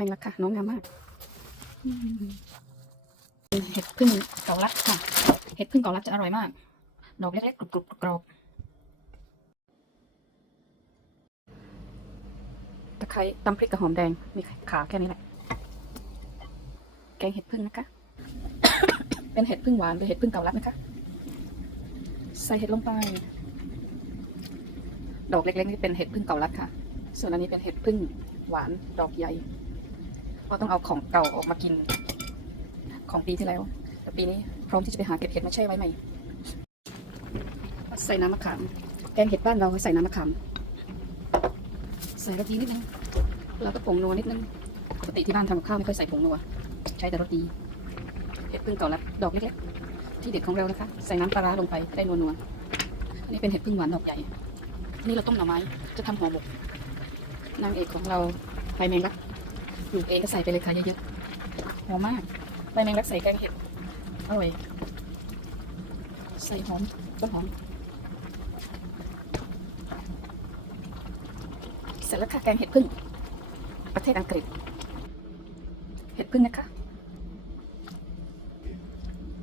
มงลักค่ะน้องงามมากเห็ดพึ่งเกาลัดค่ะ เห็ดพึ่งเกาลัดจะอร่อยมาก ดอกเล็กๆกรุบๆกรอบตะไคร้ตำพริกกับหอมแดง มีขาแค่นี้แหละ แกงเห็ดพึ่งนะคะ เป็นเห็ดพึ่งหวานหรือเห็ดพึ่งเกาลัดนะคะ ใส่เห็ดลงไป ดอกเล็กๆนี่เป็นเห็ดพึ่งเกาลัดค่ะ ส่วนอันนี้เป็นเห็ดพึ่งหวานดอกใหญ่ เราต้องเอาของเก่าออกมากิน ของปีที่แล้วแต่ปีนี้พร้อมที่จะไปหาเก็บเห็ดมาแช่ไว้ใหม่ ใส่น้ำมะขาม แกงเห็ดบ้านเราใส่น้ำมะขาม ใส่รสดีนิดนึง แล้วก็ผงนัวนิดนึง ปกติที่บ้านทำกับข้าวไม่ค่อยใส่ผงนัว ใช้แต่รสดี เห็ดพึ่งเก่าลัดดอกเล็กๆ ที่เด็ดของเรานะคะ ใส่น้ำปลาร้าลงไปได้นัวๆ อันนี้เป็นเห็ดพึ่งหวานดอกใหญ่ นี่เราต้มหน่อไม้ จะทำห่อหมก นางเอกของเราใบแมงลัก อยู่เองก็ใส่ไปเลยค่ะเยอะๆหอมมากใบแมงลักใส่แกงเห็ดอร่อย ใส่หอมต้นหอมเสร็จแล้วค่ะแกงเห็ดพึ่ง ประเทศอังกฤษ เห็ดพึ่งนะคะ